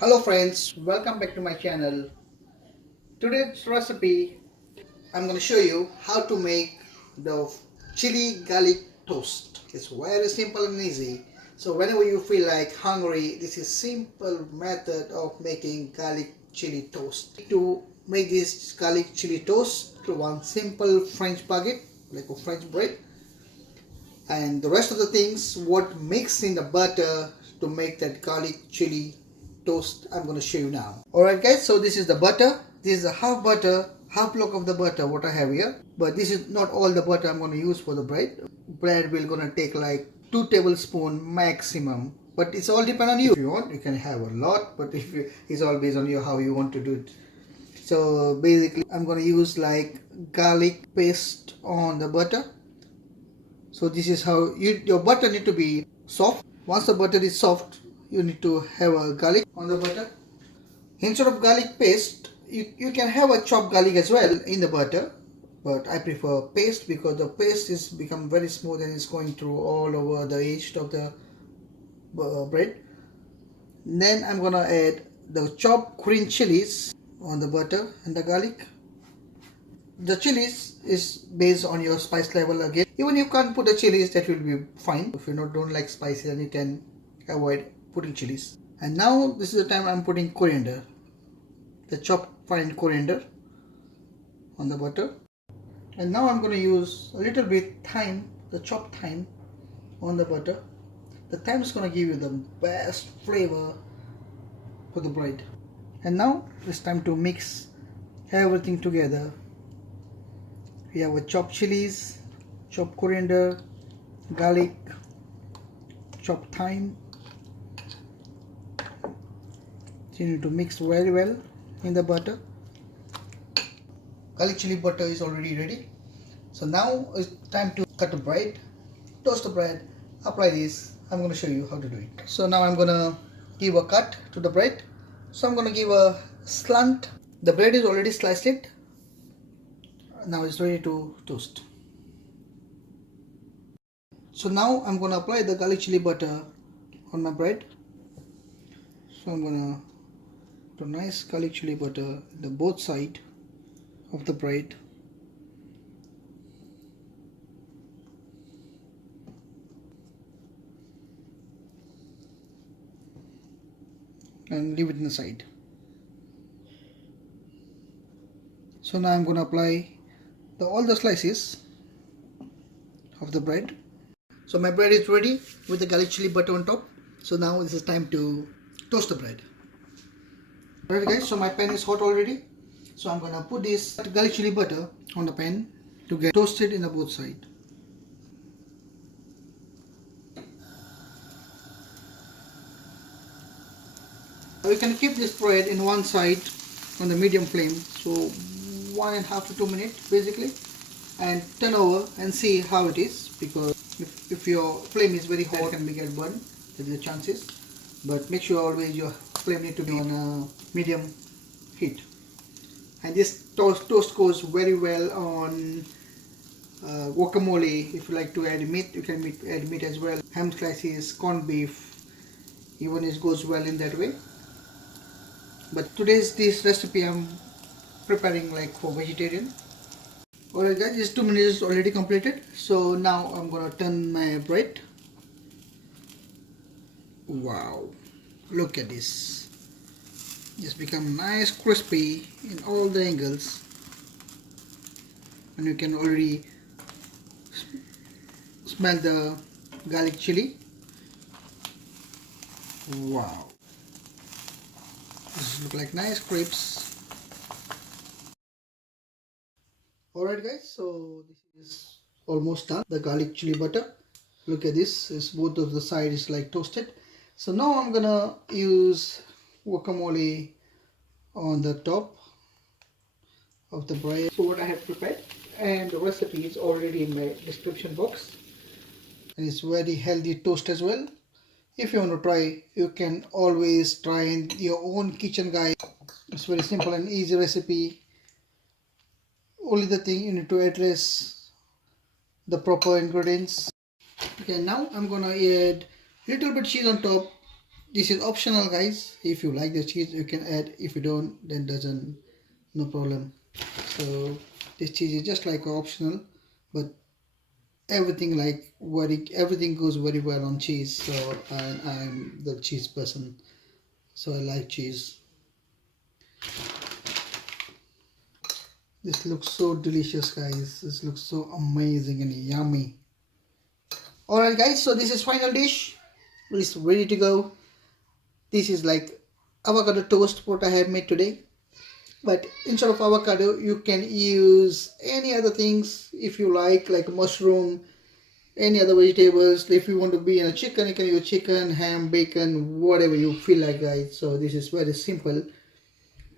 Hello friends, welcome back to my channel. Today's recipe, I'm going to show you how to make the chili garlic toast. It's very simple and easy. So whenever you feel like hungry, this is simple method of making garlic chili toast. To make this garlic chili toast, to one simple French baguette, like a French bread, and the rest of the things what mix in the butter to make that garlic chili toast I'm going to show you now. Alright guys, so this is the butter. This is a half butter, half block of the butter what I have here, but this is not all the butter I'm going to use for the bread will gonna take like 2 tablespoons maximum, but it's all depend on you. If you want you can have a lot, but if you, it's all based on you how you want to do it. So basically I'm going to use like garlic paste on the butter. So this is how your butter need to be soft. Once the butter is soft, you need to have a garlic on the butter. Instead of garlic paste, you can have a chopped garlic as well in the butter. But I prefer paste because the paste is become very smooth and it's going through all over the edge of the bread. Then I'm gonna add the chopped green chilies on the butter and the garlic. The chilies is based on your spice level again. Even you can't put the chilies, that will be fine. If you don't like spicy, then you can avoid putting chilies. And now this is the time I'm putting coriander. The chopped fine coriander on the butter. And now I'm going to use a little bit thyme, the chopped thyme on the butter. The thyme is going to give you the best flavor for the bread. And now it's time to mix everything together. We have a chopped chilies, chopped coriander, garlic, chopped thyme. So you need to mix very well in the butter. Garlic chili butter is already ready. So now it's time to cut the bread, toast the bread, apply this. I'm going to show you how to do it. So now I'm going to give a cut to the bread. So I'm going to give a slant. The bread is already sliced it. Now it's ready to toast. So now I'm going to apply the garlic chili butter on my bread. So I'm going to put nice garlic chili butter on the both side of the bread. And leave it in the side. So now I'm going to apply all the slices of the bread. So my bread is ready with the garlic chili butter on top. So now this is time to toast the bread. Alright guys, so my pan is hot already. So I'm going to put this garlic chili butter on the pan to get toasted in the both sides. We can keep this bread in one side on the medium flame, so 1.5 to 2 minutes basically, and turn over and see how it is, because if your flame is very hot, it can get burned. There is a chances, but make sure always your flame need to be on a medium heat. And this toast goes very well on guacamole. If you like to add meat, you can add meat as well. Ham slices, corned beef, even it goes well in that way. But today's this recipe I'm preparing like for vegetarian. Alright guys, this 2 minutes is already completed. So now I'm gonna turn my bread. Wow, look at this. It's become nice crispy in all the angles, and you can already smell the garlic chili. Wow, this look like nice crisps. Alright guys, so this is almost done. The garlic chili butter, look at this, is both of the sides like toasted. So now I'm gonna use guacamole on the top of the bread. So what I have prepared, and the recipe is already in my description box, and it's very healthy toast as well. If you want to try, you can always try in your own kitchen guide. It's very simple and easy recipe. Only the thing you need to address the proper ingredients. Okay, now I'm gonna add little bit cheese on top This is optional, guys. If you like the cheese, you can add. If you don't, then doesn't, no problem. So this cheese is just like optional, but everything like everything goes very well on cheese. So I'm the cheese person, so I like cheese. This looks so delicious, guys. This looks so amazing and yummy. Alright, guys, so this is final dish. It's ready to go. This is like avocado toast what I have made today. But instead of avocado, you can use any other things if you like mushroom, any other vegetables. If you want to be in a chicken, you can use chicken, ham, bacon, whatever you feel like, guys. So this is very simple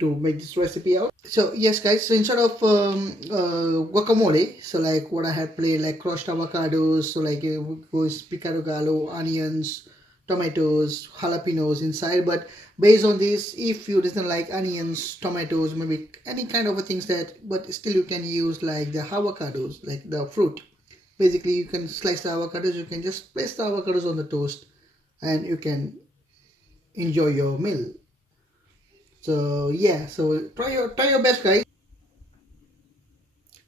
to make this recipe out. So yes, guys, so instead of guacamole, so like what I had played, like crushed avocados, so like it goes picado gallo, onions, tomatoes, jalapenos inside. But based on this, if you doesn't like onions, tomatoes, maybe any kind of things that, but still you can use like the avocados, like the fruit. Basically you can slice the avocados, you can just place the avocados on the toast and you can enjoy your meal. So yeah, so try your best, guys.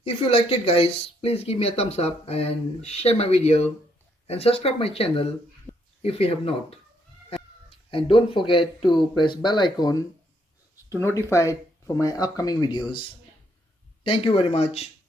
If you liked it, guys, please give me a thumbs up and share my video and subscribe my channel if you have not. And don't forget to press bell icon to notify for my upcoming videos. Thank you very much.